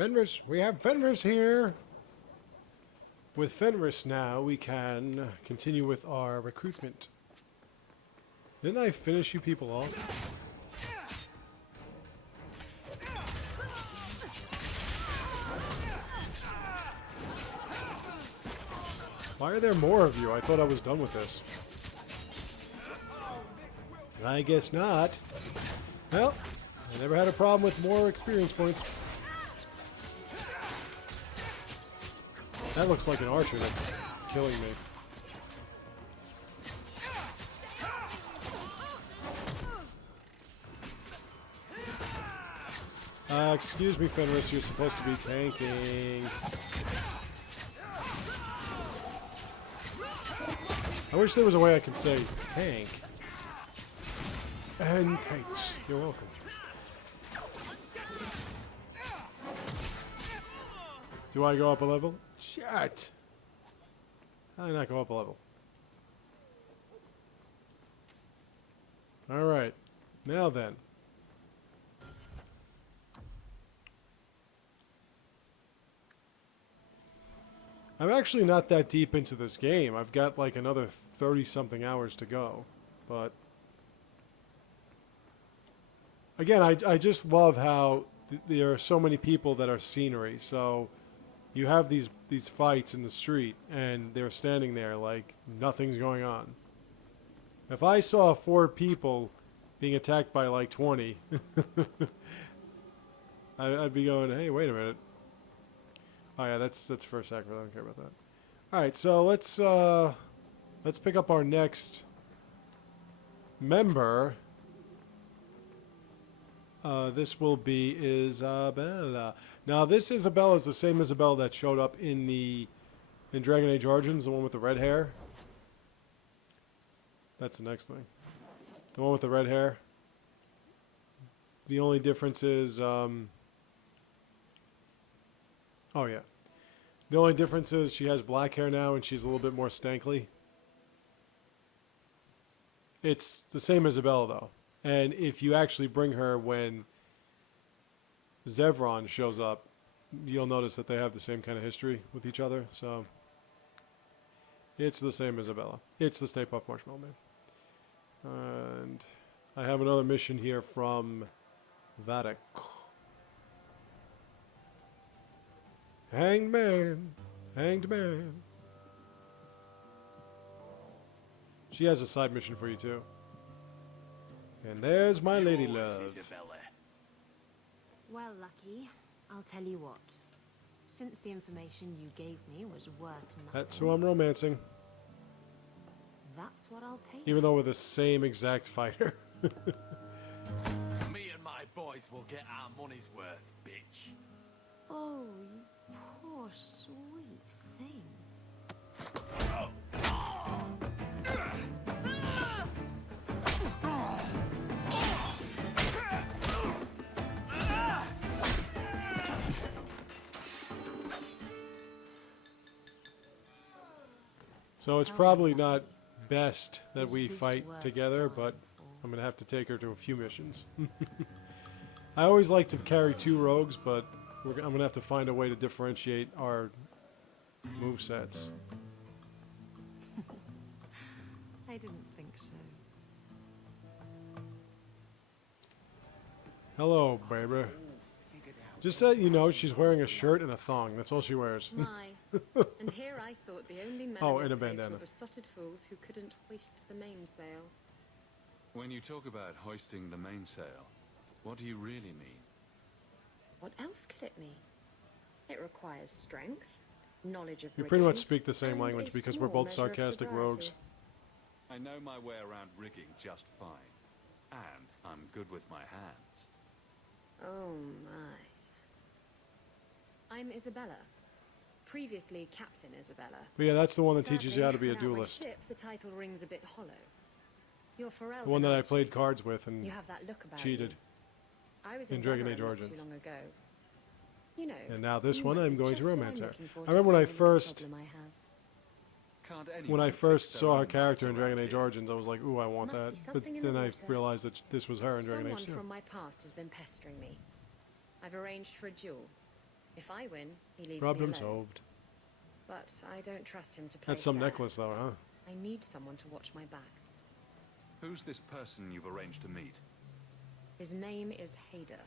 Fenris, we have Fenris here! With Fenris now, we can continue with our recruitment. Didn't I finish you people off? Why are there more of you? I thought I was done with this. I guess not. Well, I never had a problem with more experience points. That looks like an archer that's killing me. Excuse me, Fenris, you're supposed to be tanking. I wish there was a way I could say tank. And tanks. You're welcome. Do I go up a level? Shit! How did I not go up a level? Alright. Now then. I'm actually not that deep into this game. I've got like another 30-something hours to go. But again, I just love how there are so many people that are scenery. So you have these fights in the street, and they're standing there like nothing's going on. If I saw 4 people being attacked by like 20, I'd be going, hey, wait a minute. Oh yeah, that's first act. I don't care about that. All right, so let's pick up our next member. This will be Isabella. Now, this Isabella is the same Isabella that showed up in Dragon Age Origins, the one with the red hair. That's the next thing. The one with the red hair. The only difference is, oh yeah. The only difference is she has black hair now and she's a little bit more stankly. It's the same Isabella though. And if you actually bring her when Zevron shows up, you'll notice that they have the same kind of history with each other. So it's the same Isabella. It's the Stay Puft Marshmallow Man. And I have another mission here from Vatic. Hanged man. Hanged man. She has a side mission for you too. And there's my lady love. Isabella. Well, Lucky, I'll tell you what. Since the information you gave me was worth nothing, That's who I'm romancing. that's what I'll pay. Even though we're the same exact fighter. Me and my boys will get our money's worth, bitch. Oh, you poor sweet thing. So it's probably not best that we fight together, but I'm going to have to take her to a few missions. I always like to carry 2 rogues, but I'm going to have to find a way to differentiate our movesets. I didn't think so. Hello, baby. Just so you know, she's wearing a shirt and a thong. That's all she wears. My. And here I thought the only men Oh, in and this a place bandana. were besotted fools who couldn't hoist the mainsail. When you talk about hoisting the mainsail, what do you really mean? What else could it mean? It requires strength, knowledge of We pretty much rigging, speak the same and language a because we're small both measure of sarcastic rogues. sobriety. I know my way around rigging just fine. And I'm good with my hands. Oh my. I'm Isabella. Previously Captain Isabella. But yeah, that's the one that teaches you how to be a Sadly, without my duelist. ship, the title rings a bit hollow. You're Pharrell The one that I Archie. played cards with and You have that look about cheated. you. I was in Dragon Age Deborah not Origins. too long ago. You know. And now this you one, might I'm be going to just what romance I'm her. looking for I to remember when I solve the first problem I have. Can't when anyone I fix first their saw her own character in backs Dragon around Age here? Origins, I was like, ooh, I want Must that. be But something in the then I water. realized that this was her in Dragon Someone Age 2. from my past has been pestering me. I've arranged for a duel. If I win, he leaves Problem me alone. solved. But I don't trust him to play That's some fair. necklace, though, huh? I need someone to watch my back. Who's this person you've arranged to meet? His name is Hader.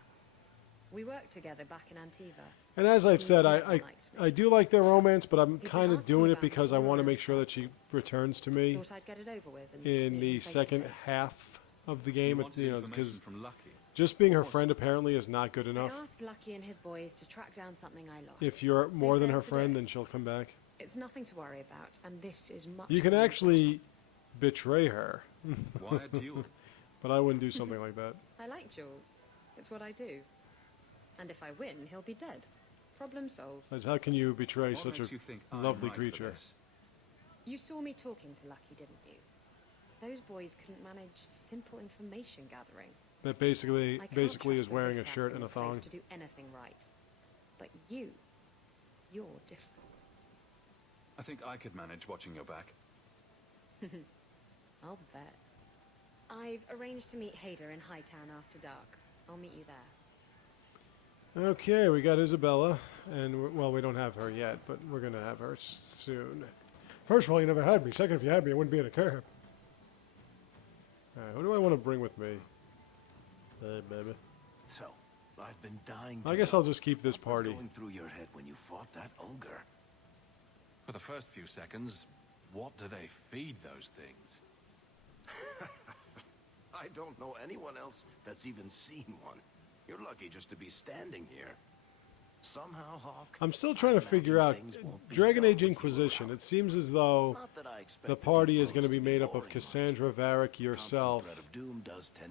We worked together back in Antiva. And as I've He's said, never I liked me. I do like their romance, but I'm He's been kind of asking doing it about me because I all want to around make sure town. that she returns to me Thought I'd get it over with and in meet the him face to second face. half of the You game. wanted You know, information because from Lucky. just being her friend apparently is not good I enough. asked Lucky and his boys to track down something I lost. If you're more than failed her to do friend, it. then she'll come back. It's nothing to worry about, and this is much You can more actually betray her, Why a duel? but I wouldn't do something like that. I like Jules. It's what I do. And if I win, he'll be dead. Problem solved. That's how can you betray What such makes a you think I'm lovely right for creature? this? You saw me talking to Lucky, didn't you? Those boys couldn't manage simple information gathering. That basically I can't basically trust is the wearing a riffraff shirt in and a this place thong. to do anything right. But you're different. I think I could manage watching your back. I'll bet. I've arranged to meet Hader in Hightown after dark. I'll meet you there. Okay, we got Isabella, and well, we don't have her yet, but we're gonna have her soon. First of all, you never had me. Second, if you had me, I wouldn't be in a cab. Alright, who do I want to bring with me? Hey, baby. So, I've been dying to I guess know I'll just keep this what was party. going through your head when you fought that ogre. For the first few seconds, what do they feed those things? I don't know anyone else that's even seen one. You're lucky just to be standing here. Somehow, Hawk, I'm still trying to figure out Dragon Age Inquisition. It seems as though the party is going to be made up of Cassandra, Varric, yourself.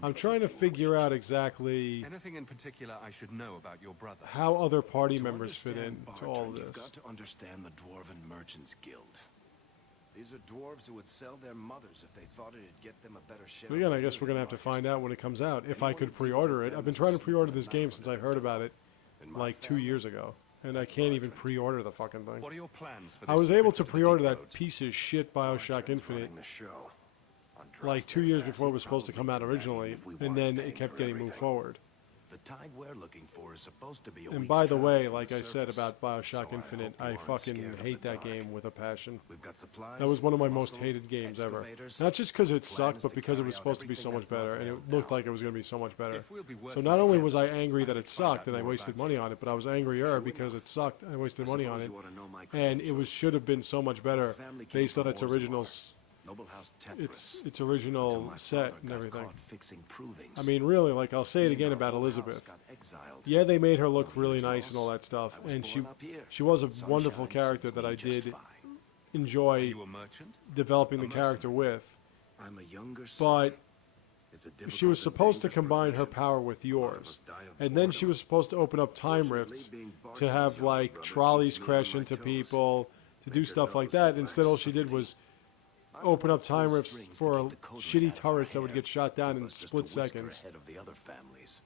I'm trying to figure out exactly Anything in particular I should know about your brother? how other party members fit in to all of You've this. got to understand the Dwarven Merchants Guild. These are dwarves who would sell their mothers if they thought it'd get them a better share. But again, I guess we're going to have to find out when it comes out, if I could pre-order it. I've been trying to pre-order this game since I heard about it like 2 years ago, and I can't even pre-order the fucking thing. What are your plans for this I was able trip to the pre-order deep that roads? piece of shit Bioshock Infinite The show. like 2 years before it was supposed to come out originally, and then it kept getting moved forward. The tide we're looking for is supposed to be a And week's by the travel way, from like the I said surface. about Bioshock So I Infinite, hope you I aren't fucking scared of hate the that dark. game with a passion. We've got supplies, That was one of my most muscle, hated games ever. excavators, Not just because it plans sucked, but to because it carry was out supposed to be so everything much that's not better, and it nailed looked down. like it was going to be so much better. If we'll be So working not only together, was I angry I that should it find out sucked and I more wasted about money you. on it, but I was angrier because it sucked and I wasted money on it, and it was should have been so much better based on its original Noble House Tetris, its until original my set father and got everything. caught fixing provings. I mean, really, like I'll say it He and again our about whole house Elizabeth. got exiled. Yeah, they made her look Of really years nice and all lost, that stuff, I was and born up here. she was a Sunshine wonderful character suits that me I just did fine. Are enjoy you a merchant? developing the A character with. I'm a younger son. But It's a she difficult was and supposed to dangerous combine her profession. power with A lot of yours, us die of and then she boredom. was supposed to open up time Fortunately, rifts being to Bartol's have younger like brother trolleys keeps me on crash my into toes. people, to do Make her stuff like nose that. relax Instead, all she did something. was I'm open the up one time pulling rifts strings to for get the code shitty red out of our turrets that would hair. get shot down in Us just a split whisker seconds. ahead of the other families.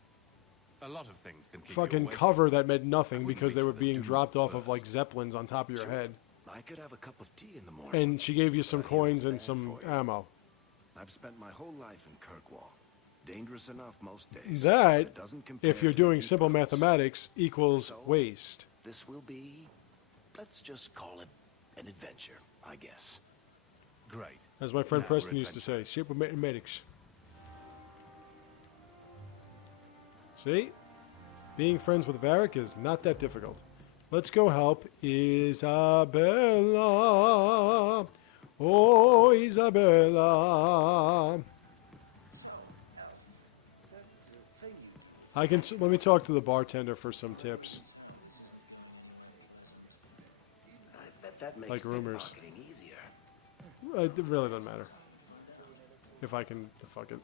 A lot of things can keep you Fucking awake. cover that meant nothing wouldn't because they reach were for the being doom dropped off of first. like zeppelins on top of your head. I could have a cup of tea in the morning. And she gave you some But I hear it's coins and bad some for you. ammo. I've spent my whole life in Kirkwall. Dangerous enough most days. That, but it doesn't compare if you're to the doing deep simple roads. mathematics, equals So- waste. This will be, let's just call it an adventure, I guess. Great. As my friend Now we're Preston used to say, simple mathematics. See? Being friends with Varric is not that difficult. Let's go help Isabella. Oh, Isabella. Let me talk to the bartender for some tips. I bet that makes Like rumors. pickpocketing easier. It really doesn't matter. If I can, fuck it.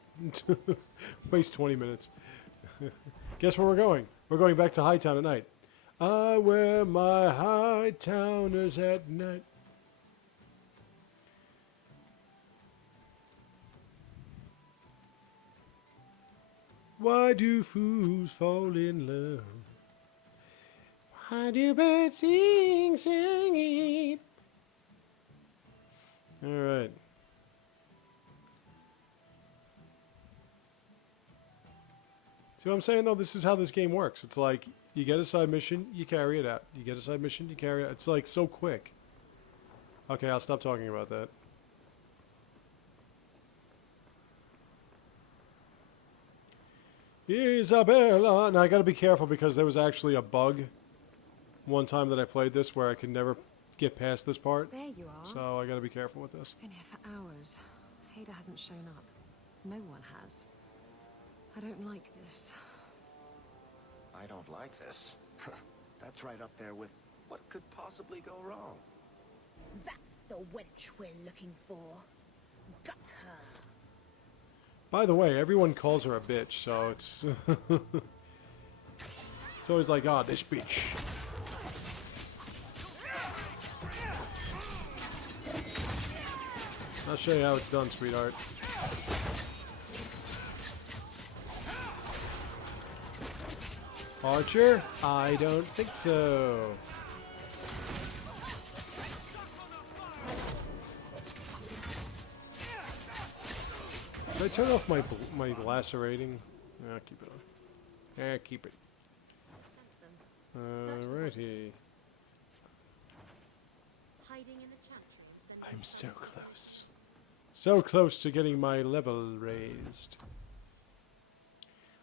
Waste 20 minutes. Guess where we're going? We're going back to Hightown at night. I wear my Hightowners at night. Why do fools fall in love? Why do birds sing, singing? All right. See what I'm saying, though? This is how this game works. It's like, You get a side mission, you carry it out. You get a side mission, you carry it out. It's like so quick. Okay, I'll stop talking about that. Isabella! Now I gotta be careful because there was actually a bug one time that I played this where I could never get past this part. There you are. So I gotta be careful with this. Been here for hours. Hader hasn't shown up. No one has. I don't like this. I don't like this. That's right up there with what could possibly go wrong. That's the wench we're looking for. Got her. By the way, everyone calls her a bitch, so it's it's always like, oh, this bitch. I'll show you how it's done, sweetheart. Archer? I don't think so. Did I turn off my lacerating? I'll keep it on. Yeah, keep it. Alrighty. Hiding in the chantry. I'm so close. So close to getting my level raised.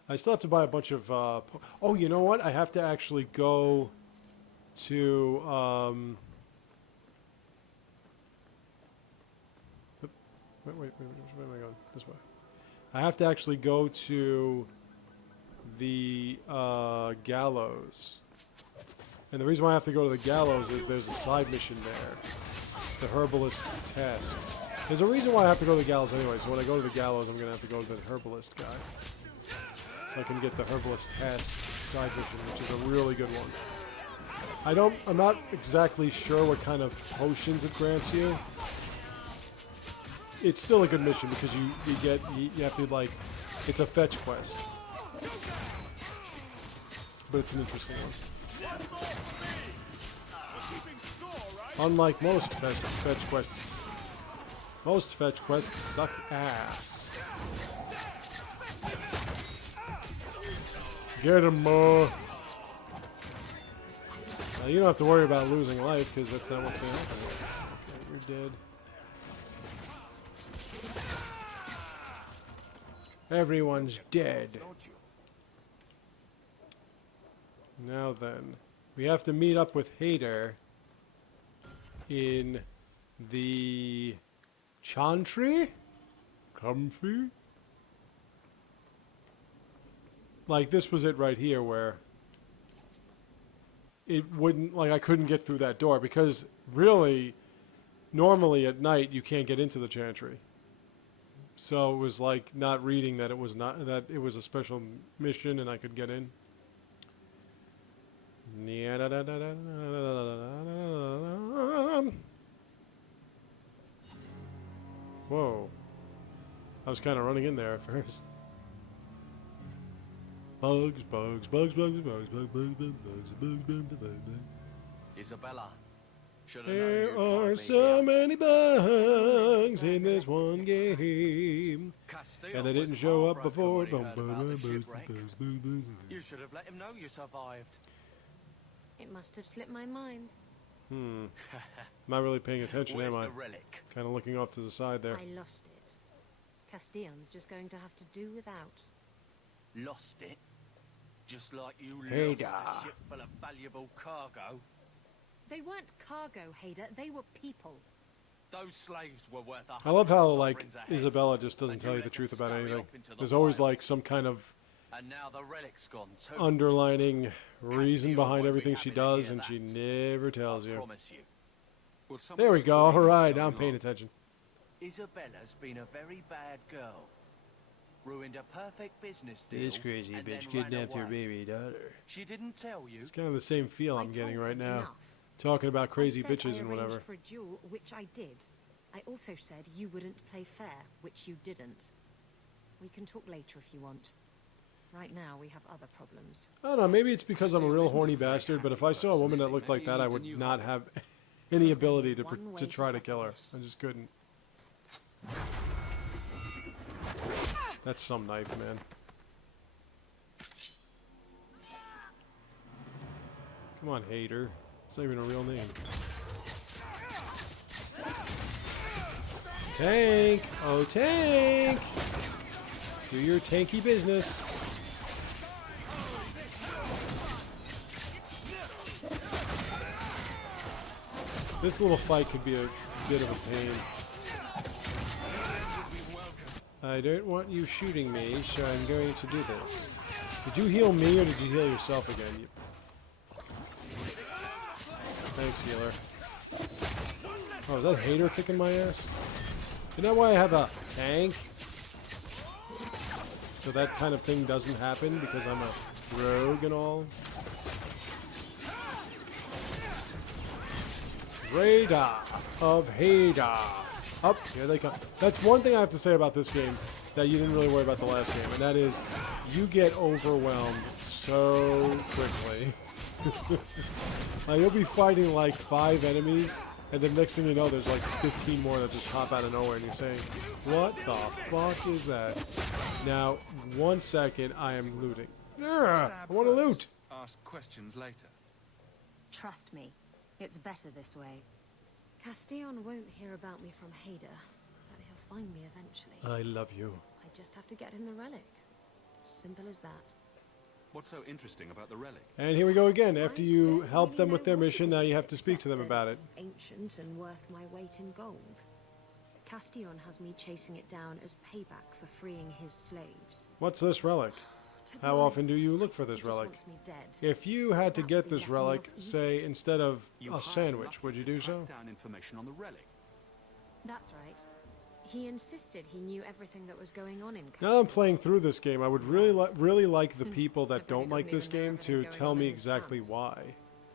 I still have to buy a bunch of... oh, you know what? I have to actually go to... wait, which way am I going? This way. I have to actually go to the gallows. And the reason why I have to go to the gallows is there's a side mission there. The herbalist test. There's a reason why I have to go to the gallows anyway, so when I go to the gallows, I'm going to have to go to the herbalist guy. So I can get the herbalist test side mission, which is a really good one. I'm not exactly sure what kind of potions it grants you. It's still a good mission because you have to, like, it's a fetch quest. But it's an interesting one. Unlike most fetch quests. Most fetch quests suck ass. Get him, more. Now you don't have to worry about losing life because that's not what's going to happen. Okay, you're dead. Everyone's dead. Now then, we have to meet up with Hader in the Chantry? Comfy? Like, this was it right here where it wouldn't, like, I couldn't get through that door because really, normally at night you can't get into the Chantry. So it was like not reading that it was a special mission and I could get in. Whoa. I was kind of running in there at first. Bugs, bugs, bugs, bugs, bugs, bugs, bugs, bugs, bugs, bugs, bugs, bugs. Isabella. Should have There known are you'd find me so here. many bugs in this one game. Castile And they didn't was show up heartbroken before. when he Bum, heard bum, about the bum, bugs, shipwreck. bugs, bugs, bugs. You should have let him know you survived. It must have slipped my mind. I'm not really paying attention, Where's am I? the relic? Kind of looking off to the side there. I lost it. Castillon's just going to have to do without. Lost it? Just like you Hey, lost da. a ship full of valuable cargo? They weren't cargo, Hader. They were people. Those slaves were worth a I love how, 100 like, sovereigns a head. Isabella just doesn't And tell you you the let truth them about scurry anything. off into the There's always, wild. like, some kind of And now the relic's gone too. underlining reason Castile behind won't be everything she happy to does, hear and she that. never tells I you. promise you. Will someone There we go. explain All what's right, going I'm paying on? attention. Isabella's been a very bad girl. Ruined a perfect business deal. This crazy and bitch then ran kidnapped her away. baby daughter. She didn't tell you. It's kind of the same feel I'm I getting told right him now. enough. Talking about crazy I said bitches I and arranged whatever. for a duel, which I did. I also said you wouldn't play fair, which you didn't. We can talk later if you want. Right now, we have other problems. I don't know, maybe it's because I'm a real Isn't a horny very bastard, but if happy I saw a woman that person, looked maybe like that, you I need a would new not hobby. have any There's ability only to one way to to try to settle kill her. this. I just couldn't. That's some knife, man. Come on, hater. It's not even a real name. Tank! Oh, tank! Do your tanky business. This little fight could be a bit of a pain. I don't want you shooting me, so I'm going to do this. Did you heal me or did you heal yourself again? Thanks, healer. Oh, is that hater kicking my ass? You know why I have a tank? So that kind of thing doesn't happen because I'm a rogue and all. Radar of Hader. Up, here they come. That's one thing I have to say about this game that you didn't really worry about the last game, and that is you get overwhelmed so quickly. Like, you'll be fighting like 5 enemies, and then next thing you know, there's like 15 more that just pop out of nowhere, and you're saying, what the fuck is that? Now, 1 second, I am looting. I want to loot. Ask questions later. Trust me, it's better this way. Castillon won't hear about me from Hader, but he'll find me eventually. I love you. I just have to get him the relic. Simple as that. What's so interesting about the relic? And here we go again. After you don't help really them know with their what it mission, now you is, have to speak to them except about that it. it's ancient and worth my weight in gold. Castillon has me chasing it down as payback for freeing his slaves. What's this relic? To be How often honest, do you I look for think this he just relic? wants me dead. If you had to That get would be this letting me relic, off easy. say, instead of You a hired sandwich, Lucky would you to do track so? down information on the relic. That's right. He insisted he knew everything that was going on in Now that I'm playing through this game, I would really like the people I that bet he don't like doesn't this even know game everything to going tell on me in his exactly plans. why.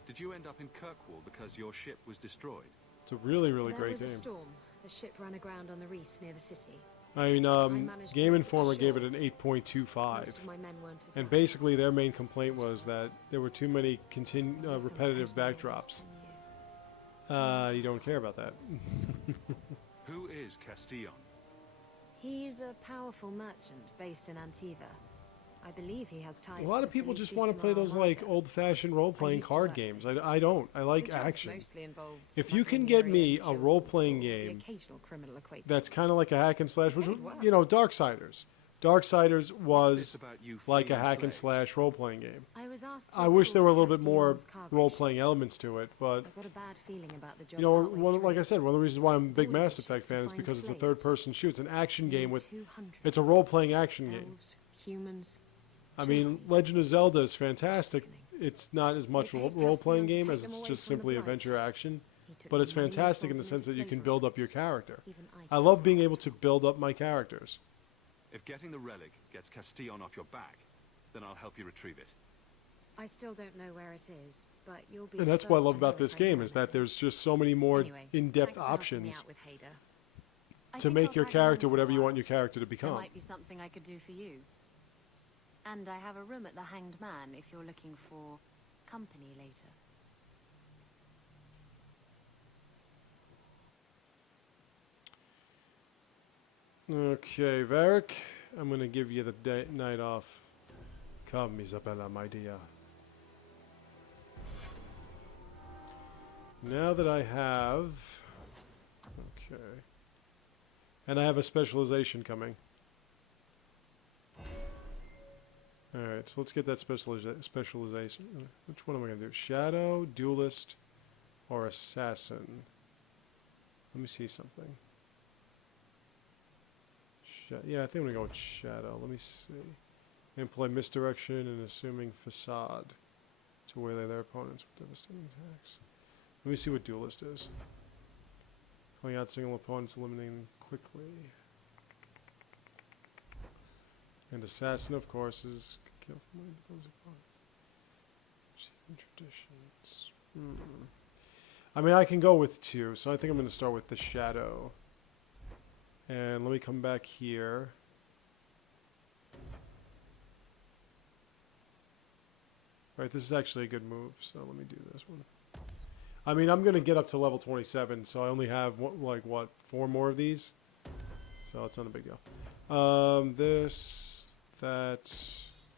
Did you end up in Kirkwall because your ship was destroyed? It's a really There great was a game. storm. The ship ran aground on the reefs near the city. I mean, managed to Game make it to Informer gave it shore. an 8.25. Most of my men weren't as And lucky. basically their main complaint was that there were too many Some repetitive friends were with us backdrops. 10 years. You don't care about that. Who is Castillon? He's a powerful merchant based in Antiva. I believe he has ties A lot to of people just Felicissima want to play those like Armada. old-fashioned role-playing used to card work games. with I don't. I like The jobs action. mostly involved If you can smuggling get Miriam me a jewels role-playing or the game occasional criminal acquaintance. that's kind of like a hack and slash, which That'd work. you know, Darksiders. Darksiders This was about you like a freeing hack and slaves? slash role-playing game. I was asked to I wish there were a escort little bit more Castillon's cargo role-playing elements to it, but ship. I got a bad feeling about the job. you know, partway like I through. said, one of the reasons why I'm a big Boarded Mass the ship Effect to fan is find because it's a slaves. third-person shoot. It's an action game Nearly with 200. it's a role-playing action game. Elves, humans. I mean, Legend of Zelda is fantastic. It's not as much They paid role-playing Castillon to game take as them it's away just from the simply Blight. adventure action. He took But it's the money and fantastic in sold the them sense into that you can slavery. build up your character. Even I love being guess able that's to wrong. build up my characters. If getting the relic gets Castillon off your back, then I'll help you retrieve it. I still don't know where it is, but you'll be And the that's what I first love to know about if this I game hear is that anything. there's just so many more Anyway, in-depth thanks for helping me options out with Hader. I to think make I'll your tag along character for a whatever you want while. your character to There become. might be something I could do for you. And I have a room at the Hanged Man if you're looking for company later. Okay, Varric, I'm going to give you the night off. Come, Isabella, my dear. Now that I have... Okay. And I have a specialization coming. Alright, so let's get that specialization. Which one am I going to do? Shadow, Duelist, or Assassin? Let me see something. Yeah, I think I'm going to go with Shadow. Let me see. Employ misdirection and assuming facade to waylay their opponents with devastating attacks. Let me see what Duelist is. Calling out single opponents, eliminating them quickly. And Assassin, of course, is kill from one of those opponents. Achieving traditions. I mean, I can go with 2, so I think I'm going to start with the Shadow. And let me come back here. Right, this is actually a good move, so let me do this one. I mean, I'm going to get up to level 27, so I only have, what, 4 more of these? So it's not a big deal. This, that,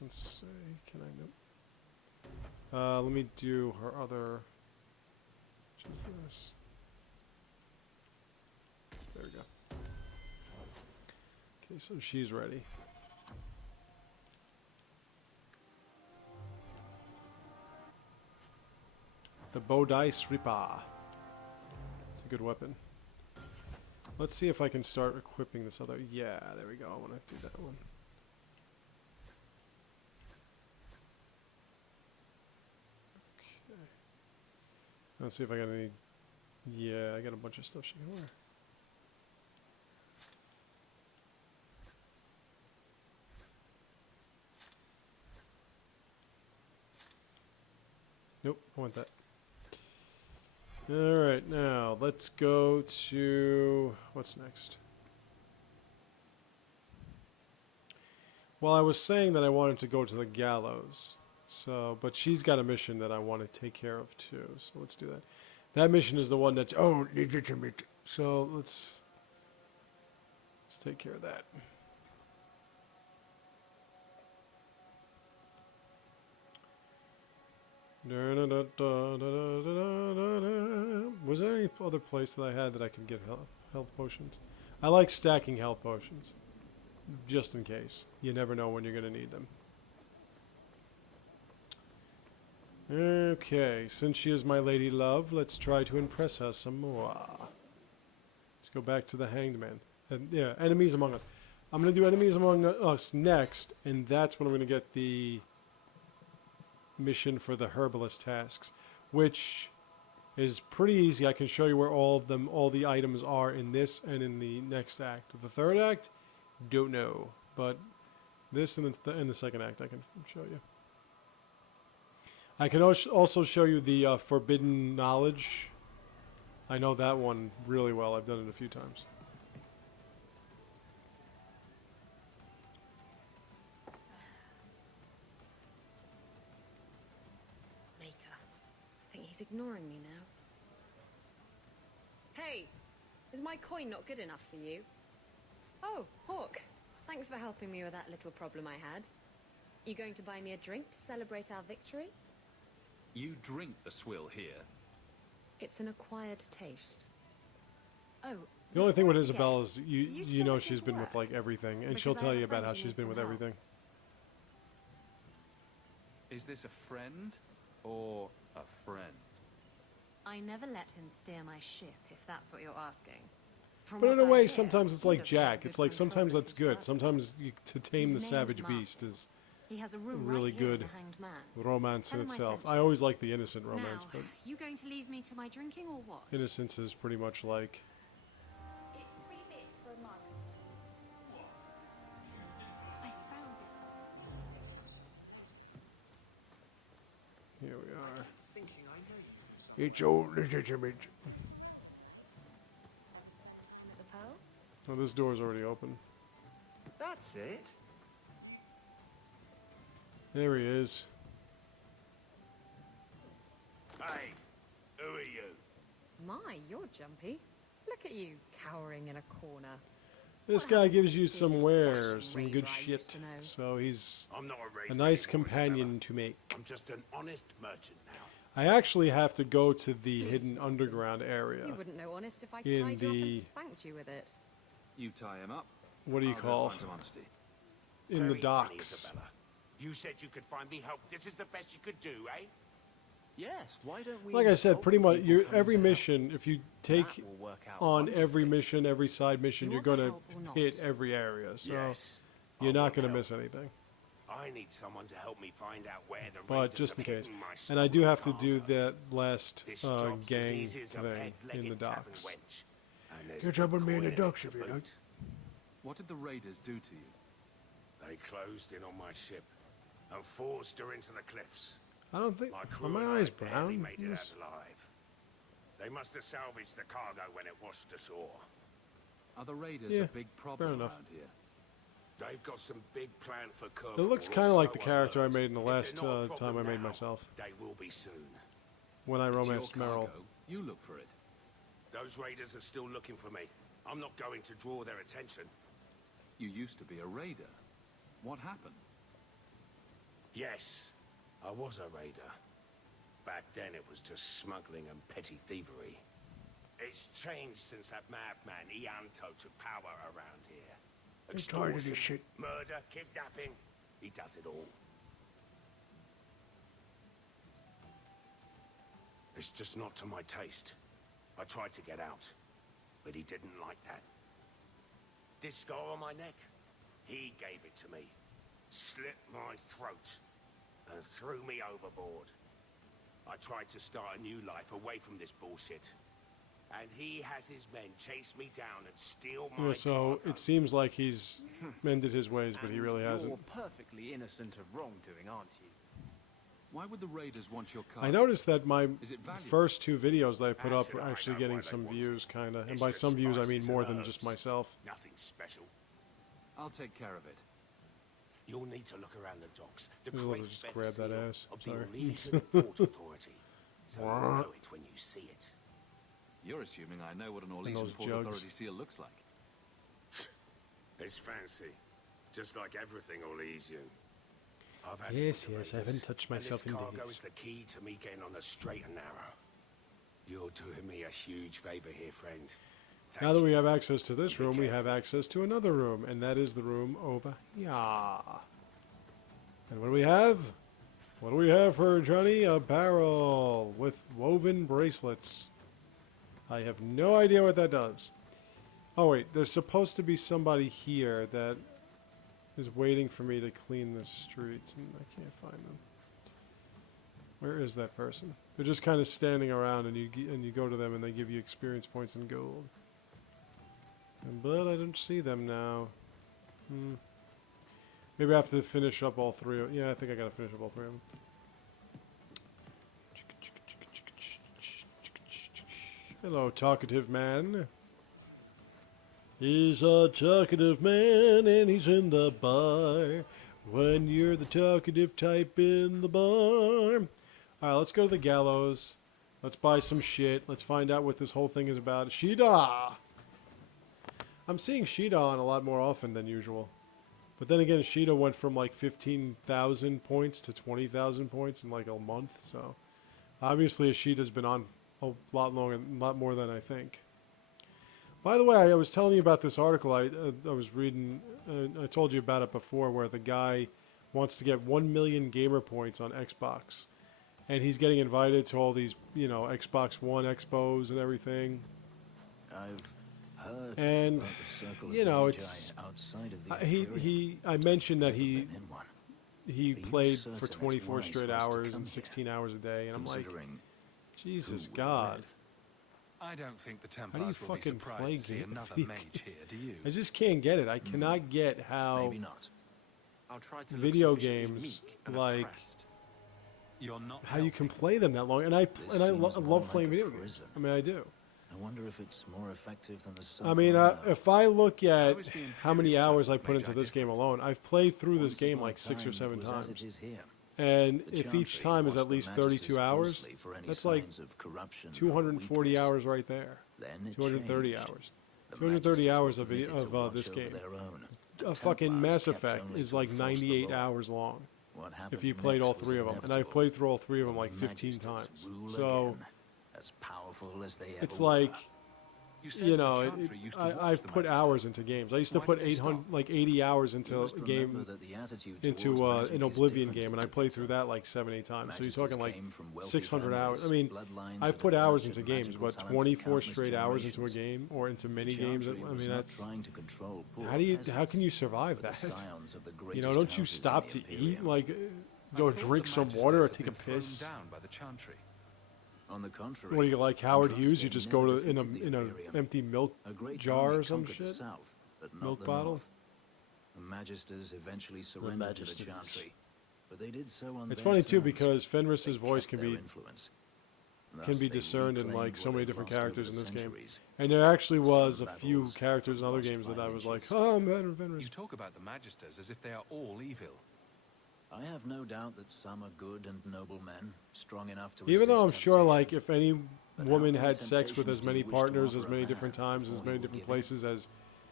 let's see, can I, Let me do her other. Just this. There we go. Okay, so she's ready. The Bowdice Reaper. It's a good weapon. Let's see if I can start equipping this other. Yeah, there we go. I want to do that one. Okay. Let's see if I got any. Yeah, I got a bunch of stuff she can wear. Nope, I want that. Alright, now let's go to... what's next? Well, I was saying that I wanted to go to the gallows. So, but she's got a mission that I want to take care of too. So let's do that. That mission is the one that's... oh, legitimate. So let's take care of that. Was there any other place that I had that I could get health potions? I like stacking health potions, just in case. You never know when you're going to need them. Okay, since she is my lady love, let's try to impress her some more. Let's go back to the Hanged Man. And yeah, enemies among us. I'm going to do enemies among us next, and that's when I'm going to get the mission for the herbalist tasks, which is pretty easy. I can show you where all the items are in this and in the next act. The third act, don't know, but this and in the second act I can show you. I can also show you the forbidden knowledge. I know that one really well. I've done it a few times. He's ignoring me now. Hey, is my coin not good enough for you? Oh, Hawk. Thanks for helping me with that little problem I had. You going to buy me a drink to celebrate our victory? You drink the swill here. It's an acquired taste. Oh. The only thing with Isabelle is you know she's been with like everything, and she'll tell you about how she's been with everything. Is this a friend or a friend? I never let him steer my ship, if that's what you're asking. But in a way, sometimes it's like Jack. It's like sometimes that's good. Sometimes to tame the savage beast is really good romance in itself. I always like the innocent romance, but you going to leave me to my drinking or what? innocence is pretty much like... It's 3 bits for a mug. I found this. Here we are. It's all legitimate. The pearl? Oh, this door's already open. That's it. There he is. Hey, who are you? My, you're jumpy. Look at you, cowering in a corner. This guy gives you some wares, some good shit. So he's I'm not a a raider nice anymore, companion to make. Isabella. I'm just an honest merchant now. I actually have to go to the hidden underground area You wouldn't know honest if I in tied you up and the... spanked you with it. You tie him up. what do you I'll go call? find some honesty. In the Very funny, docks. Isabella. You said you could find me help. This is the best you could do, eh? Yes, why don't we... Like I said, insult pretty much people your coming every to help? mission, if you take That will work out on every wonderfully. mission, every side mission, You you're want the going help or to not? hit every area. So Yes. you're I not want going to help. miss anything. I need someone to help me find out where the But raiders just in have case. hidden my And I do stolen have to do cargo. that last This job's as gang easy as a thing in peg-legged the tavern docks. wench. And there's Get good up with me in the coin it docks to if you boot. like. What did the raiders do to you? They closed in on my ship and forced her into the cliffs. I don't think... My Are crew my and I eyes barely brown? made it Yes. out alive. They must have salvaged the cargo when it washed ashore. Are the raiders Yeah, a big problem enough. around here? They've got some big plan for It Kerbal. looks or kind of like so the I character I learned. made in the If they're last not a time problem I made now, myself. They will be soon. When I It's your romanced Meryl. cargo. You look for it. Those raiders are still looking for me. I'm not going to draw their attention. You used to be a raider. What happened? Yes, I was a raider. back then it was just smuggling and petty thievery. It's changed since that madman Ianto took power around here. Extortion, murder, kidnapping. He does it all. It's just not to my taste. I tried to get out, but he didn't like that. This scar on my neck, he gave it to me. Slit my throat and threw me overboard. I tried to start a new life away from this bullshit. And he has his men chase me down and steal my So cargo. it seems like he's mended his ways, but he really hasn't. You're perfectly innocent of wrongdoing, aren't you? Why would the raiders want your car? I noticed that my Is it valuable? first 2 videos that I put up Actually, are I actually know getting why they some want views, it. kind of. And It's by just some views, I mean spices more and than herbs. just myself. Nothing special. I'll take care of it. You'll need to look around the docks. The Maybe we'll great just grab that seal ass. of Sorry. the Elysian Port Authority. So you'll know it when you see it. You're assuming I know what an those Orlesian Port jugs. Authority seal looks like. It's fancy, just like everything Orlesian. I've had Yes, good yes, I raiders, haven't touched myself and in this cargo days. is the key to me getting on the straight and narrow. You're doing me a huge favor here, friend. Now that we have access to this room, we have access to another room, and that is the room over here. And what do we have? What do we have for Johnny? A barrel with woven bracelets. I have no idea what that does. Oh wait, there's supposed to be somebody here that is waiting for me to clean the streets, and I can't find them. Where is that person? They're just kind of standing around, and you go to them, and they give you experience points and gold. But I don't see them now. Maybe I have to finish up all 3 of them. Yeah, I think I gotta finish up all 3 of them. Hello, talkative man. He's a talkative man, and he's in the bar. When you're the talkative type in the bar. Alright, let's go to the gallows. Let's buy some shit. Let's find out what this whole thing is about. Sheeta! I'm seeing Sheeta on a lot more often than usual. But then again, Sheeta went from like 15,000 points to 20,000 points in like a month. So obviously Sheeta's been on a lot longer, a lot more than I think. By the way, I was telling you about this article I was reading. I told you about it before, where the guy wants to get 1 million gamer points on Xbox. And he's getting invited to all these, you know, Xbox One expos and everything. I've heard And, about the circle you of know, Magi it's... outside of the I mentioned that Never he been in one. he Are you played certain for it's 24 wise straight for us to hours come and here, 16 hours a day, and I'm like, considering Jesus who we're God. with? I don't think the do you Templars will be fucking surprised play to see game- another video mage here, do you? I just can't get it. I cannot get how Maybe not. I'll try to look video sufficiently games, meek and like, oppressed. You're not how you can helping. play them that long. And I This love seems more playing like a video games. prison. I mean, I do. I wonder if it's more effective than the I mean, circle now. if I look at How is the how many Imperial hours I Circle put Magi into this game different? alone, I've played through this Once game upon a like 6 or time, 7 it was as times. it is here. And The if each Chantry time is watched at the least Magisters 32 hours, closely for any that's like signs of corruption or 240 weakness. hours right there. Then it 230 changed. hours. The 230 Magisters hours were of permitted to watch this over game. their own. A fucking Templars Mass kept Effect only is to like enforce the 98 law. hours long. What If happened you played all next was 3 of them. And I've inevitable. played through all 3 of them The like 15 Magisters times. rule So again, as powerful as they ever it's were. like, said you the know, Chantry used to watch I've the put Magisters. hours into games. I used to Why put did they 800, stop? like 80 hours You into must a remember game, that the attitude into towards magic an is Oblivion different game, and I to played through Jupiter. that like 7, 8 times. So you're Magisters talking like came from wealthy 600 hours. I families, mean, bloodlines I that put had hours nurtured into games, magical but talent for 24 countless straight hours into a generations. game or into many The games. Chantry I was mean, not that's trying to control poor how peasants, can you survive but the that? scions of the You know, greatest don't you houses in stop the to eat? Imperium. Like, I go thought drink the some Magisters water or had take a been thrown piss? down by the Chantry. On the contrary, What do you like, Howard because Hughes? You they just never go to in a defeated the in a Imperium. empty milk A great jar army or some conquered the shit? south, but not Milk the bottle? north. The Magisters eventually surrendered to the Magisters. Chantry, but they did so on It's their funny too terms. because Fenris's They voice kept can their be influence. can Thus, be they discerned in reclaimed like so what many they'd different lost over characters in the this game. centuries. And there actually was a Some few battles characters in were other lost games that by I was like, inches. oh, I'm better than Fenris. You talk about the Magisters as if they are all evil. I have no doubt that some are good and noble men, strong enough to Even though I'm resist sure, temptation. like, if any But how woman many had sex with temptations as do many you wish to partners, offer as a many man different times, as before many he will different give in? places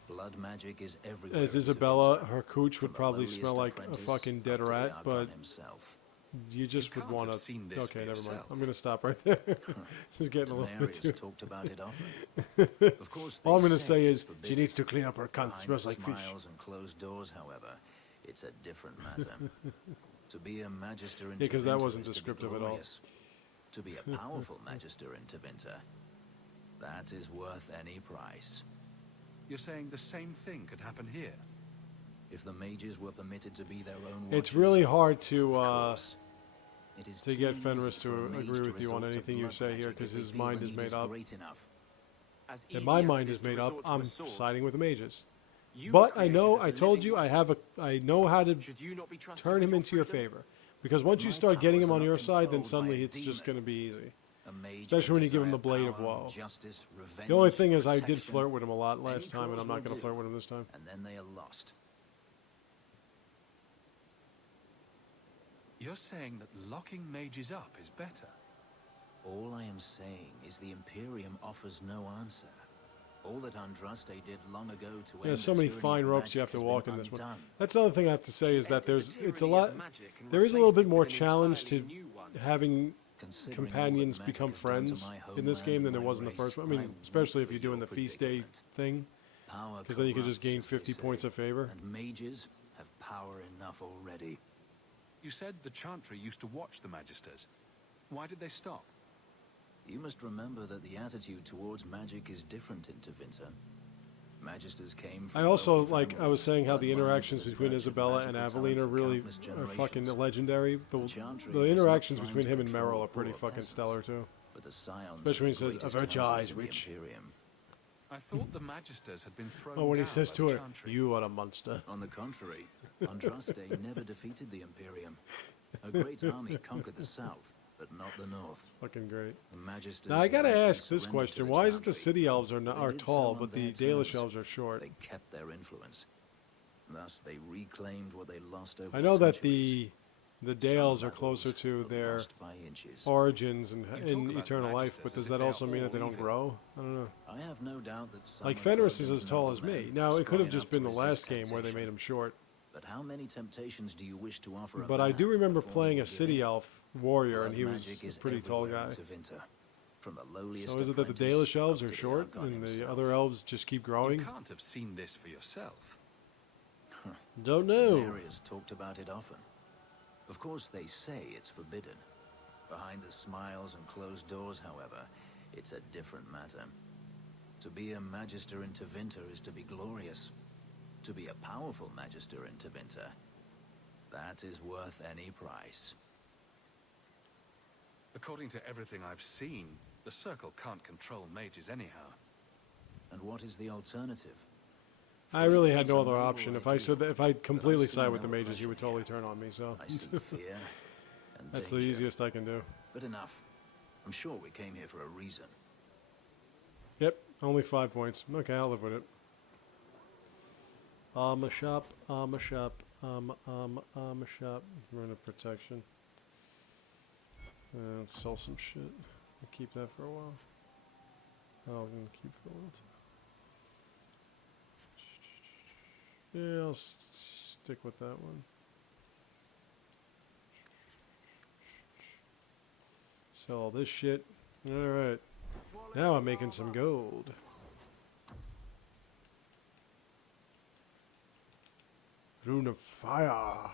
Blood magic is everywhere. as in Isabella, Civilization, her cooch from would the probably lowliest smell like a apprentice fucking up dead to the rat, Archon but himself. you just would can't want have to. seen this Okay, for never mind. yourself. I'm going to stop right there. This is getting a little bit Daenerys too. talked about it often. Of course, All I'm they going to say say it's is she forbidden. needs to clean up her cunt. Behind Smells the like fish. smiles and closed doors, however, it's a different matter. To be a magister in Yeah, 'cause that Tevinter wasn't is to be descriptive at all. glorious. To be a powerful magister in Tevinter, that is worth any price. You're saying the same thing could happen here? If the mages were permitted to be their own It's watchers, really hard of to course. It is to get too Fenris easy to for a mage agree to with you on resort to anything you blood say here, magic 'cause if they his feel mind the is need made up. great enough. As if easy my as it mind is is to made up, resort to a I'm sword, siding with the mages. you were But I created know, as a I told living you, one. I know how to Should you not be trusted turn with him into your freedom? favor. Because once you My start getting him powers on are your not side, then controlled by suddenly a it's just demon. going to be easy. A mage Especially can when you give him the desire blade of power, woe. justice, revenge, The only thing is I did protection, flirt with him a lot any last time, and cause I'm not will going to do. flirt with him this time. and then they are lost. You're saying that locking mages up is better? All I am saying is the Imperium offers no answer. All that Andraste did long ago to Yeah, end so the many tyranny fine of ropes you have magic to has walk been in this one. undone. That's another thing I have to say She is that ended the it's a tyranny of lot. magic and There is a little replaced bit it more with an challenge to entirely new one. having Considering all that companions magic become has done to friends my in this homeland game than and there my was in the race, first one. I I mean, weep especially if for you're doing your the feast day predicament. thing, Power because then you can just corrupts, gain as they 50 say, points of favor. and mages have power enough already. You said the Chantry used to watch the Magisters. Why did they stop? You must remember that the attitude towards magic is different in Tevinter. Magisters came from I also, wealthy like I was saying, how the bloodlines interactions that between nurtured Isabella and magical Aveline talent are for really countless fucking generations. legendary. The Chantry The was not interactions trying between to him and control Meryl are pretty poor fucking peasants, stellar too. but the scions Especially when he of the says, greatest "Avert your houses eyes, in the witch." Imperium. I thought the Magisters had been thrown Oh, when he down says by to the her, Chantry. "You are a monster." On the contrary, Andraste never defeated the Imperium. A great army conquered the south, but not the north. Fucking great. The Magisters Now I gotta eventually ask this surrendered to question: the why is it the Chantry, city elves are but they are did so tall, on but the their Dalish terms. elves are short? They kept their influence. Thus, they reclaimed what they lost over I know that centuries. the Some Dales are battles closer to were their lost by inches. origins and You in talk about eternal life, Magisters but as does if that they are also mean that they all don't evil. grow? I don't know. I have no doubt that some Like are Fenris good is and as tall as noble me. men, Now it could strong have just enough to been the last resist game where they made temptation. him short. But how many temptations do you wish to offer a But I do man remember before playing you a give city in? elf warrior, and Blood he was magic a is pretty tall everywhere guy. in Tevinter, from the lowliest So is it that the apprentice Dalish elves up are to the short, Archon and the himself. other elves just keep You growing? can't have seen this for yourself. Don't know. Daenerys talked about it often. Of course, they say it's forbidden. Behind the smiles and closed doors, however, it's a different matter. To be a magister in Tevinter is to be glorious. To be a powerful magister in Tevinter, that is worth any price. According to everything I've seen, the Circle can't control mages anyhow. And what is the alternative? I really had no It's a other noble option. If I said ideal, that, if I completely see side with the no mages, he would oppression totally here. turn on me. So I see fear and that's the danger. easiest I can do. But enough. I'm sure we came here for a reason. Yep, only 5 points. Okay, I'll live with it. A shop, a shop, a shop. Run a protection. Let's sell some shit. I'll keep that for a while. Oh, I'm gonna keep for a while too. Yeah, I'll stick with that one. Sell all this shit. Alright. Now I'm making some gold. Rune of Fire.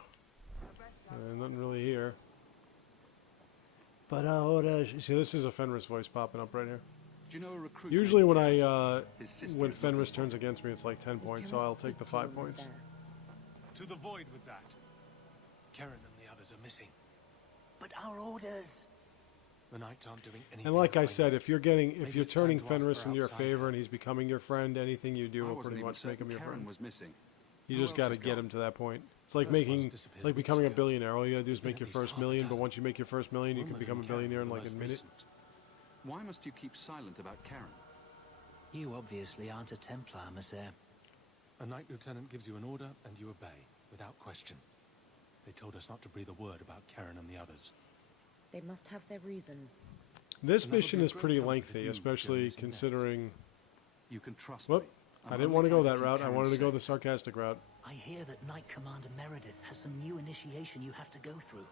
Nothing really here. But see, this is a Fenris voice popping up right here. Do you know a recruit? Usually named when Karen? His sister when is Fenris looking for turns him. against me, it's like 10 We points, so cannot I'll take speak the to 5 him, points. sir. To the void with that. Karen and the others are missing. But our orders. The knights aren't doing anything. And like I right. said, if you're Maybe turning it's time to ask Fenris for in your outside favor help. and he's becoming your friend, anything you do I will wasn't pretty even much make certain him your Karen friend. was missing. You Who just else got to has get gone? him to that point. It's like First one's making, disappeared it's like weeks becoming a ago. billionaire. All you gotta do is There's make your been at least first half a million, but dozen. once you make your first million, you can Woman become a and Karen billionaire in were like the a most minute. recent. Why must you keep silent about Karen? You obviously aren't a Templar, monsieur. A knight lieutenant gives you an order and you obey, without question. They told us not to breathe a word about Karen and the others. They must have their reasons. This And that would mission be a is great pretty comfort if lengthy, you, especially Jonas, and considering. You can trust Whoop! me. I I'm didn't only want to go trying that keep route. I Karen wanted to go safe. the sarcastic route. I hear that Knight Commander Meredith has some new initiation you have to go through.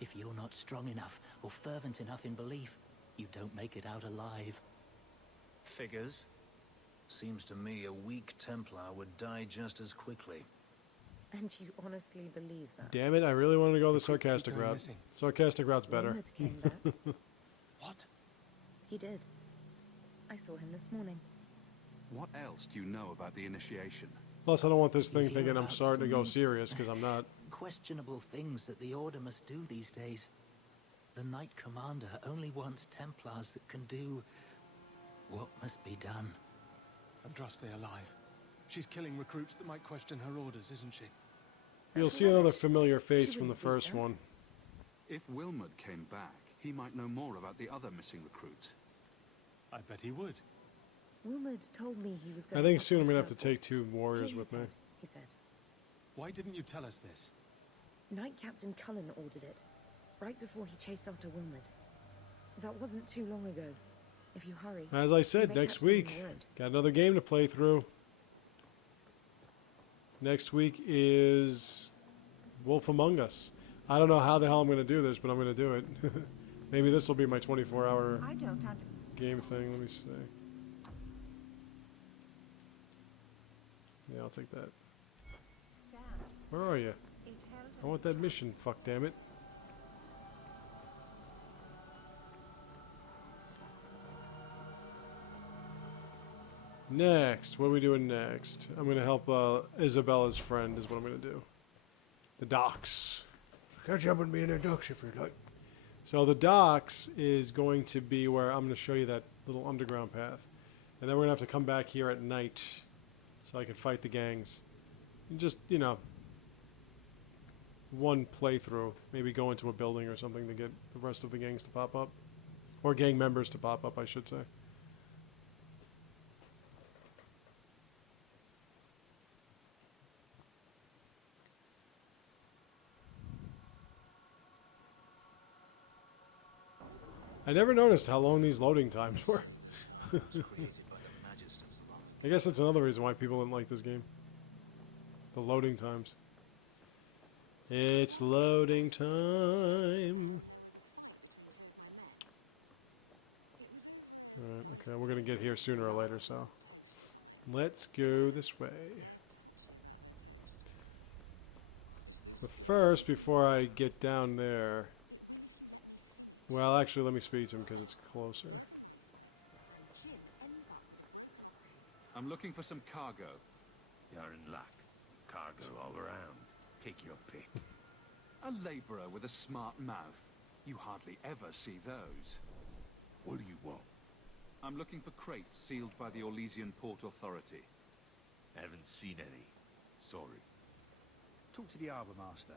If you're not strong enough or fervent enough in belief, you don't make it out alive. Figures. Seems to me a weak Templar would die just as quickly. And you honestly believe that? Damn it, I really wanted to go the Recruit keep sarcastic going route. missing. Sarcastic route's better. Wilmot came back. What? He did. I saw him this morning. What else do you know about the initiation? Plus, I don't want this You thing hear thinking I'm about starting to go some serious, because I'm not. Questionable things that the Order must do these days. The Knight Commander only wants Templars that can do what must be done. Andraste alive. She's killing recruits that might question her orders, isn't she? You'll see another familiar face from the first one. If Wilmot came back, he might know more about the other missing recruits. I bet he would. Wilmot told me he was I going think to soon I'm going to have to transport. take 2 warriors Clear with his me. head, he said. Why didn't you tell us this? Knight Captain Cullen ordered it, right before he chased after Wilmot. That wasn't too long ago. If you hurry... As I you said, may next catch them on week, the road. got another game to play through. Next week is Wolf Among Us. I don't know how the hell I'm going to do this, but I'm going to do it. Maybe this will be my 24-hour I don't game thing. Let me see. Yeah, I'll take that. understand. Where are you? Intelligent. I want that mission, fuck damn it. Next, what are we doing next? I'm going to help Isabella's friend is what I'm going to do. The docks. Catch up with me in the docks if you like. So the docks is going to be where I'm going to show you that little underground path. And then we're going to have to come back here at night so I can fight the gangs. And just, you know, one playthrough. Maybe go into a building or something to get the rest of the gangs to pop up. Or gang members to pop up, I should say. I never noticed how long these loading times were. Created by the Magisters. I guess that's another reason why people didn't like this game. The loading times. It's loading time. Alright, okay, we're gonna get here sooner or later, so let's go this way. But first, before I get down there, well, actually, let me speak to him because it's closer. I'm looking for some cargo. You're in luck. Cargo all around. Take your pick. A laborer with a smart mouth. You hardly ever see those. What do you want? I'm looking for crates sealed by the Orlesian Port Authority. Haven't seen any. Sorry. Talk to the harbour master.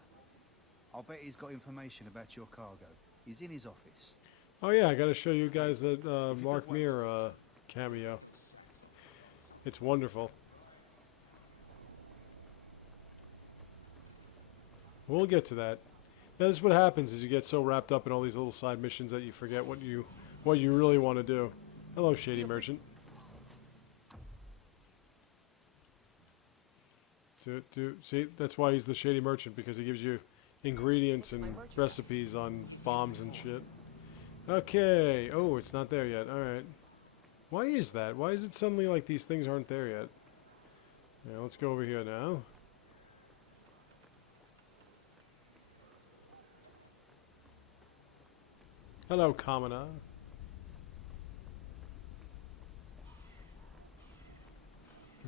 I'll bet he's got information about your cargo. He's in his office. Oh yeah, I gotta show you guys that Mark Meer cameo. It's wonderful. We'll get to that. That's what happens is you get so wrapped up in all these little side missions that you forget what you really want to do. Hello, Shady Merchant. See, that's why he's the Shady Merchant, because he gives you ingredients and recipes on bombs and shit. Okay. Oh, it's not there yet. Alright. Why is that? Why is it suddenly like these things aren't there yet? Yeah, let's go over here now. Hello, Commoner.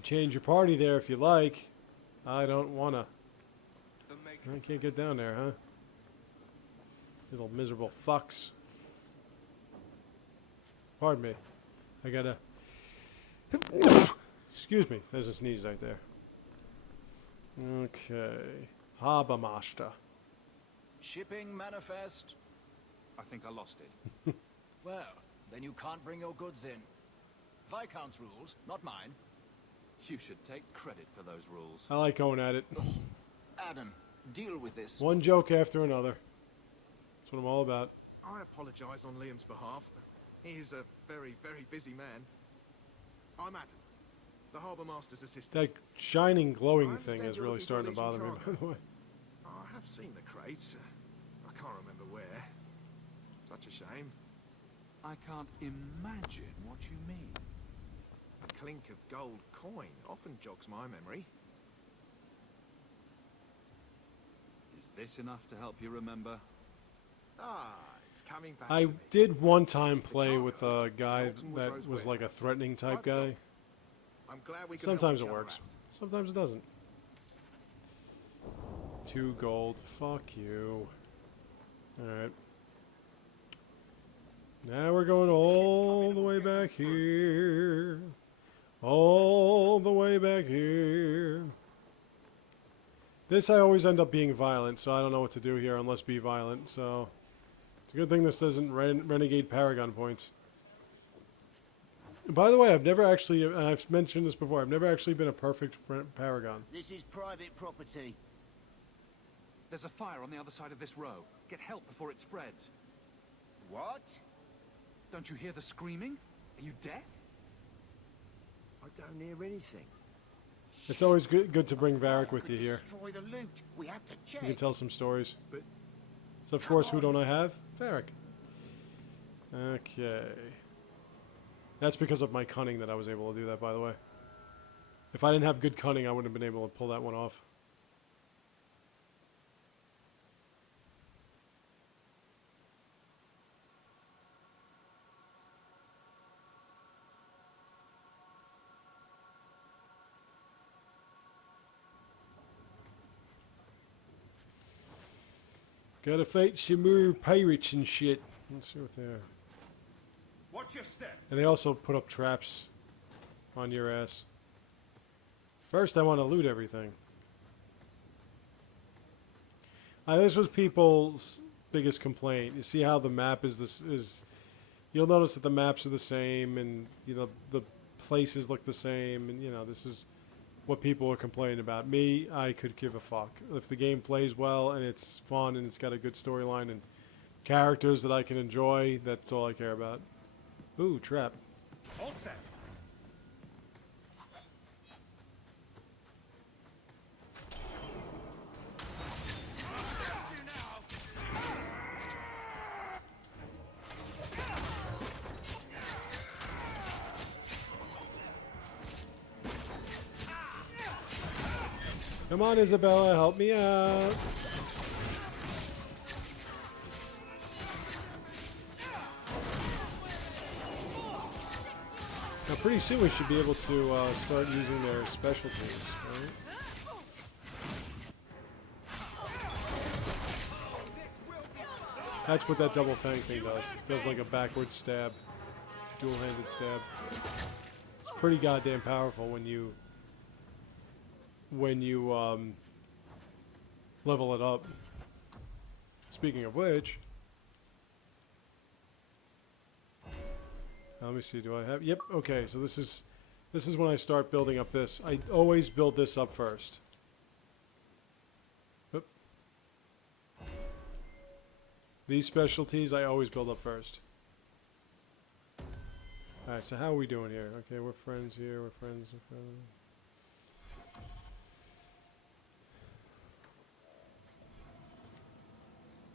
Change your party there if you like. I don't wanna. I can't get down there, huh? Little miserable fucks. Pardon me. I gotta... Excuse me. There's a sneeze right there. Okay. Harbour Master. Shipping manifest. I think I lost it. Well, then you can't bring your goods in. Viscount's rules, not mine. You should take credit for those rules. I like going at it. Adam, deal with this. One joke after another. That's what I'm all about. I apologize on Liam's behalf. He is a very, very busy man. I'm Adam, the Harbour Master's assistant. That shining glowing I thing understand is you're really looking for starting to bother Elysian me, by the way. I have seen the crates. I can't remember such a shame. I can't imagine what you mean. A clink of gold coin often jogs my memory. Is this enough to help you remember? Ah, it's coming back I to me. did one time play with a guy that was like a threatening type guy. I'm glad we can Sometimes help it each other works. out. Sometimes it doesn't. 2 gold. Fuck you. Alright. Now we're going all the way back here. All the way back here. This I always end up being violent, so I don't know what to do here unless be violent, so... It's a good thing this doesn't renegade Paragon points. By the way, I've never actually, and I've mentioned this before, I've never actually been a perfect Paragon. This is private property. There's a fire on the other side of this row. Get help before it spreads. What? Don't you hear the screaming? Are you deaf? I don't hear anything. It's always good to bring Varric with you here. Destroy the loot. We have to check. You can tell some stories. But So of course, who don't I have? Varric. Okay. That's because of my cunning that I was able to do that, by the way. If I didn't have good cunning, I wouldn't have been able to pull that one off. Gotta fight some more pirates and shit. Let's see what they are. Watch your step. And they also put up traps on your ass. First, I want to loot everything. This was people's biggest complaint. You see how the map is you'll notice that the maps are the same, and you know the places look the same, and you know this is what people are complaining about. Me, I could give a fuck. If the game plays well and it's fun and it's got a good storyline and characters that I can enjoy, that's all I care about. Ooh, trap. All set. Come on, Isabella, help me out. Now, pretty soon we should be able to start using their specialties, right? That's what that double fang thing does. It does like a backward stab, dual-handed stab. It's pretty goddamn powerful when you level it up. Speaking of which, let me see. Do I have? Yep. Okay. So this is when I start building up this. I always build this up first. Oop. These specialties I always build up first. All right. So how are we doing here? Okay, we're friends here. We're friends. We're friends.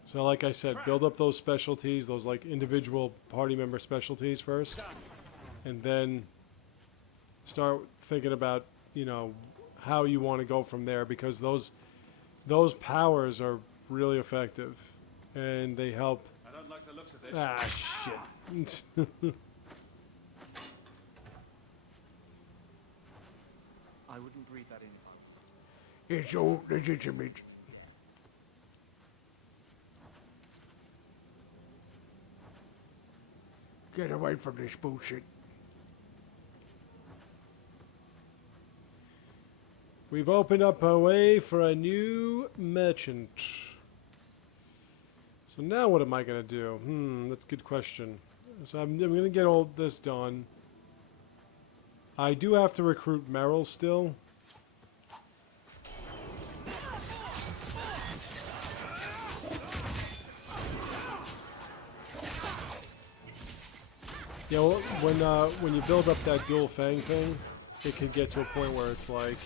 So like I said, build up those specialties, those like individual party member specialties first, and then start thinking about, you know, how you want to go from there, because those powers are really effective and they help. I don't like the looks of this. Ah, shit. I wouldn't read that in. It's all legitimate. Get away from this bullshit. We've opened up a way for a new merchant. So now what am I going to do? That's a good question. So I'm going to get all this done. I do have to recruit Merrill still. Yeah, well, when you build up that dual fang thing, it can get to a point where it's like,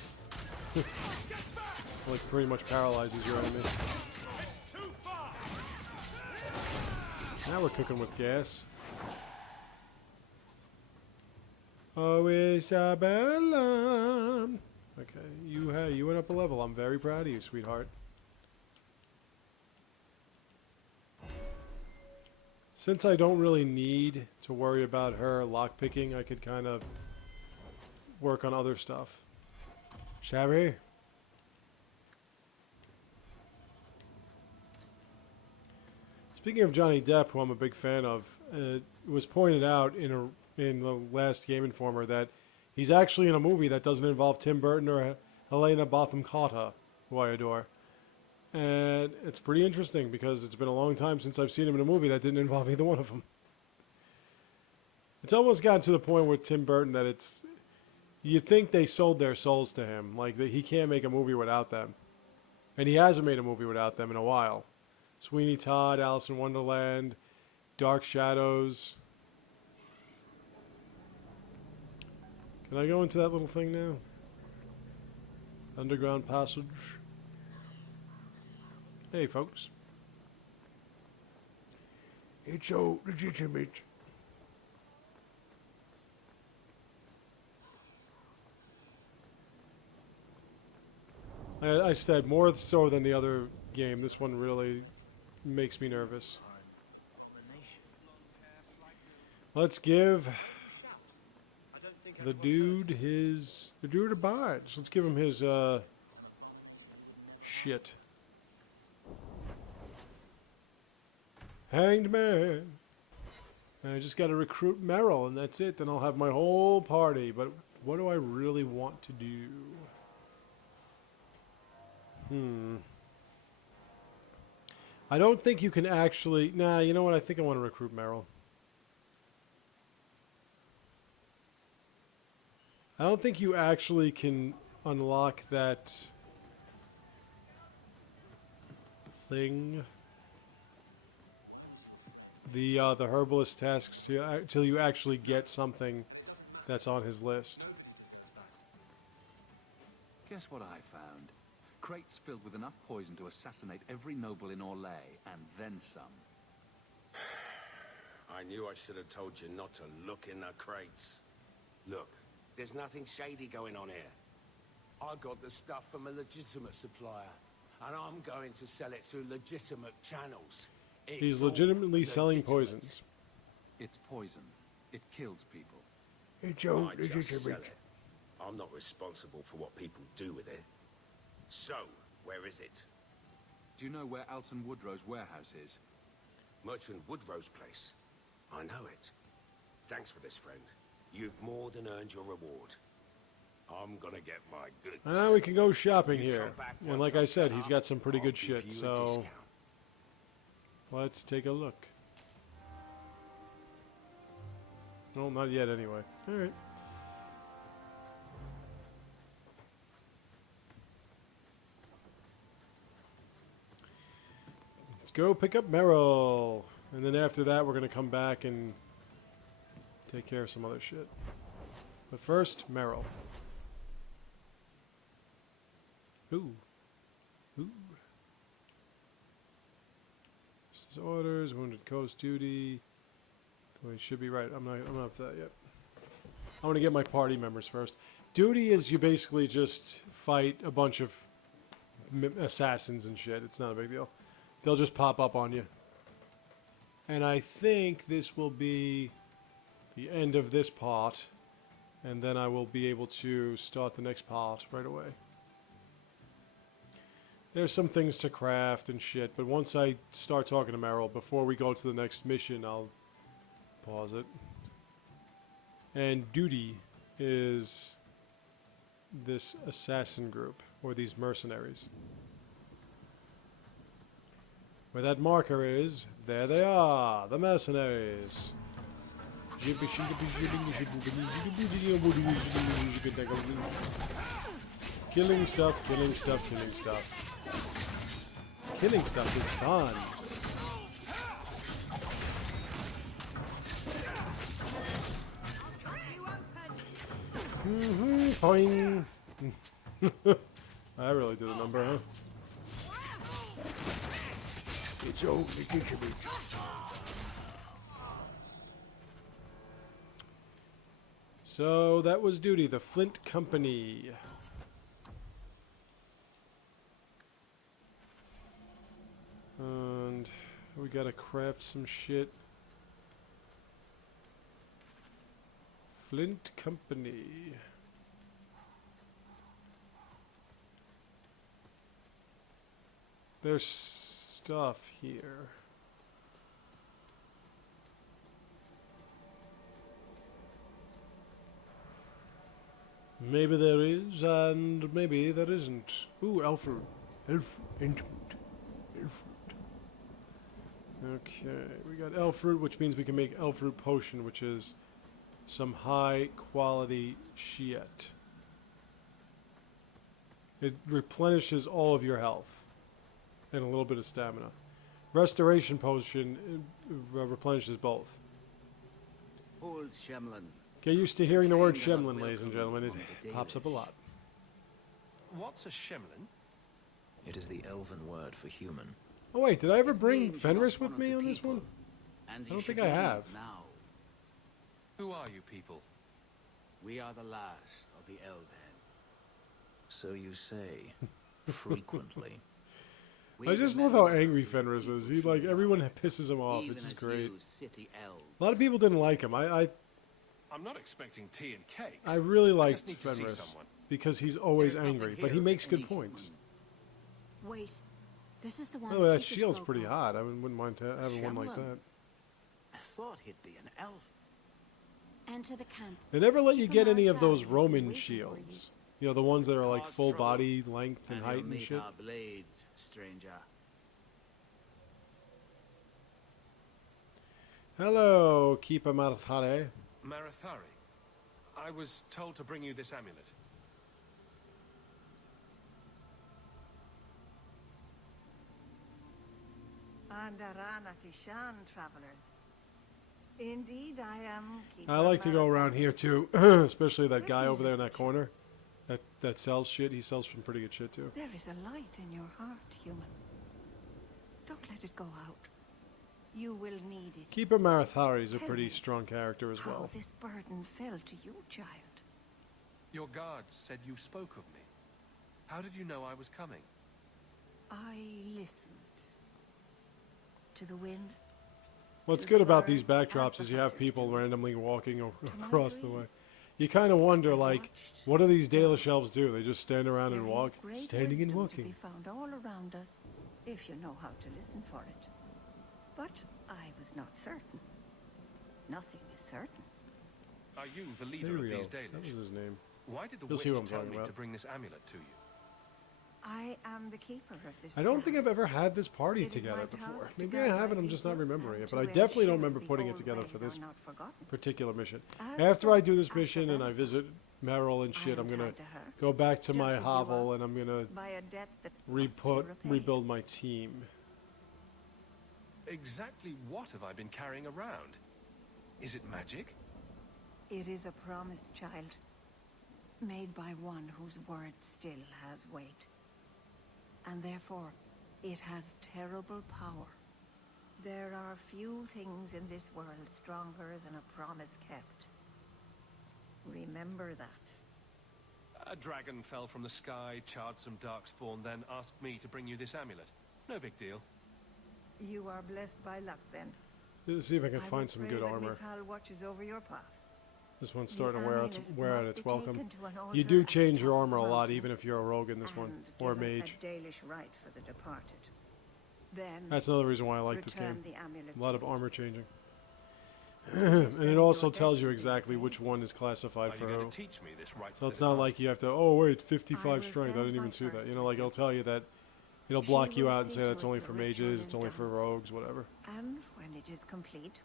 like pretty much paralyzes your enemy. Now we're cooking with gas. Oh, Isabella. Okay, you went up a level. I'm very proud of you, sweetheart. Since I don't really need to worry about her lockpicking, I could kind of work on other stuff. Shabby. Speaking of Johnny Depp, who I'm a big fan of, it was pointed out in the last Game Informer that he's actually in a movie that doesn't involve Tim Burton or Helena Bonham Carter, who I adore. And it's pretty interesting because it's been a long time since I've seen him in a movie that didn't involve either one of them. It's almost gotten to the point with Tim Burton that it's... You'd think they sold their souls to him. Like, that he can't make a movie without them. And he hasn't made a movie without them in a while. Sweeney Todd, Alice in Wonderland, Dark Shadows. Can I go into that little thing now? Underground passage. Hey, folks. It's so legitimate. I said more so than the other game. This one really makes me nervous. Let's give the dude a barge. Let's give him his shit. Hanged man. I just got to recruit Merrill, and that's it. Then I'll have my whole party. But what do I really want to do? I don't think you can actually... Nah, you know what? I think I want to recruit Merrill. I don't think you actually can unlock that thing. The herbalist tasks till you actually get something that's on his list. Guess what I found? Crates filled with enough poison to assassinate every noble in Orlais, and then some. I knew I should have told you not to look in the crates. Look, there's nothing shady going on here. I got the stuff from a legitimate supplier, and I'm going to sell it through legitimate channels. He's legitimately selling poisons. It's poison. It kills people. It's all I just sell legitimate. it. I'm not responsible for what people do with it. So, where is it? Do you know where Alton Woodrow's warehouse is? Merchant Woodrow's place. I know it. Thanks for this, friend. You've more than earned your reward. I'm gonna get my goods. We can go shopping You here. come back And once like I've I said, set he's up, got some pretty I'll good give shit, you a so discount. let's take a look. No, not yet anyway. Alright. Let's go pick up Merrill. And then after that, we're going to come back and take care of some other shit. But first, Merrill. Ooh. Ooh. This is orders, wounded coast duty. We should be right. I'm not up to that yet. I want to get my party members first. Duty is you basically just fight a bunch of assassins and shit. It's not a big deal. They'll just pop up on you. And I think this will be the end of this part. And then I will be able to start the next part right away. There's some things to craft and shit. But once I start talking to Merrill, before we go to the next mission, I'll pause it. And duty is this assassin group, or these mercenaries. Where that marker is, there they are, the mercenaries. Killing stuff, killing stuff, killing stuff. Killing stuff is fun. Boing. I really did a number, huh? It's all legitimate. So that was duty, the Flint Company. And we gotta craft some shit. Flint Company. There's stuff here. Maybe there is, and maybe there isn't. Ooh, elf fruit. Elf fruit. Elf fruit. Okay, we got elf fruit, which means we can make elf fruit potion, which is some high quality shit. It replenishes all of your health and a little bit of stamina. Restoration potion replenishes both. Old Shemlin. Get used to hearing the word Shemlin, ladies and gentlemen. It pops up a lot. What's a Shemlin? It is the elven word for human. Oh wait, did I ever bring Fenris with me on this one? I don't think I have. Now. Who are you people? We are the last of the Elven. So you say, frequently. I just love how angry Fenris is. He like everyone pisses him off, which is great. A lot of people didn't like him. I'm not expecting tea and cakes. I really I like just need to see Fenris someone. because he's always angry, but he makes good points. Wait, this is the one. By the way, that Peter shield's spoke pretty of. hot. I wouldn't mind having one like Shemlin. that. I thought he'd be an elf. Enter the camp. They never let you Keep get an any eye of out. those He's been Roman waiting for shields. You know, the ones that are like Cause full trouble, body length and and height he'll and meet shit. our blades, stranger. Hello, Keeper Marathare. Marathari. I was told to bring you this amulet. Andaranatishan, travelers. Indeed, I am. I like to go around here too, especially that guy over there in that corner. That sells shit. He sells some pretty good shit too. There is a light in your heart, human. Don't let it go out. You will need it. Keeper Marathari is a Tell pretty me strong character as how well. this burden fell to you, child. Your guards said you spoke of me. How did you know I was coming? I listened to the wind. What's good about these backdrops is you have people randomly walking across the way. You kind of wonder, like, what do these Dalish elves do? They just stand around and walk? Standing and To walking. be found all around us, if you know how to listen for it. But I was not certain. Nothing is certain. Are you the leader There of we go. these That was Dalish? his name. Why did the You'll see what I'm witch tell talking me about. to bring this amulet to you? I am the keeper of this. I don't think camp. I've ever had this party It is together my before. task to Maybe I guide have it, my I'm just not people remembering and it. to But I definitely don't ensure remember the putting it old together for ways this are not forgotten. particular mission. As After I for do this Alpha mission and I Benefit, visit Merrill and shit, I I'm am gonna tied to her, go back to just my as you hovel are, and I'm gonna by a debt that must be repaid. rebuild my team. Exactly what have I been carrying around? Is it magic? It is a promise, child, made by one whose word still has weight. And therefore, it has terrible power. There are few things in this world stronger than a promise kept. Remember that. A dragon fell from the sky, charred some darkspawn, then asked me to bring you this amulet. No big deal. You are blessed by luck, then. Let's see if I can will find some pray good that armor. Mithal watches over your path. This one's The starting to wear out amulet its must be welcome. taken to an You altar do at the change your top of armor the a lot, mountain even if you're a rogue in this one, and or a given mage. a Dalish rite for the departed. Then That's another reason why I like this return game. the amulet A lot to of me. armor changing. Will And it send also your tells debt you to be exactly which repaid. one is classified Are for you who. going to teach me this right So for it's the not departed? like you have to, oh wait, I 55 will strength, I send didn't even my see that. first You know, like it'll visit. tell you that, it'll She block you will out and see say to that's it only the for ritual mages, is it's only for done. rogues, whatever. And when it is complete,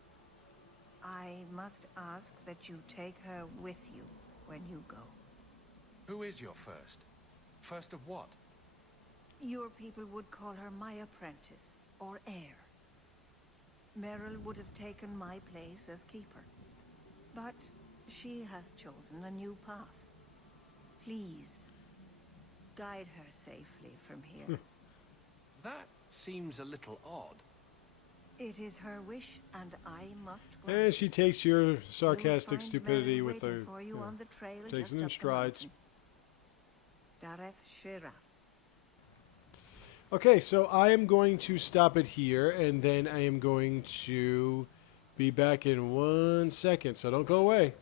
I must ask that you take her with you when you go. Who is your first? First of what? Your people would call her my apprentice, or heir. Merrill would have taken my place as keeper. But she has chosen a new path. Please, guide her safely from here. That seems a little odd. It is her wish, and I must grant And she it. takes your You will sarcastic find stupidity Mary with waiting her. for you Yeah. on the trail Takes just it in up the strides. mountain. Dareth Shira. Okay, so I am going to stop it here, and then I am going to be back in 1 second, so don't go away.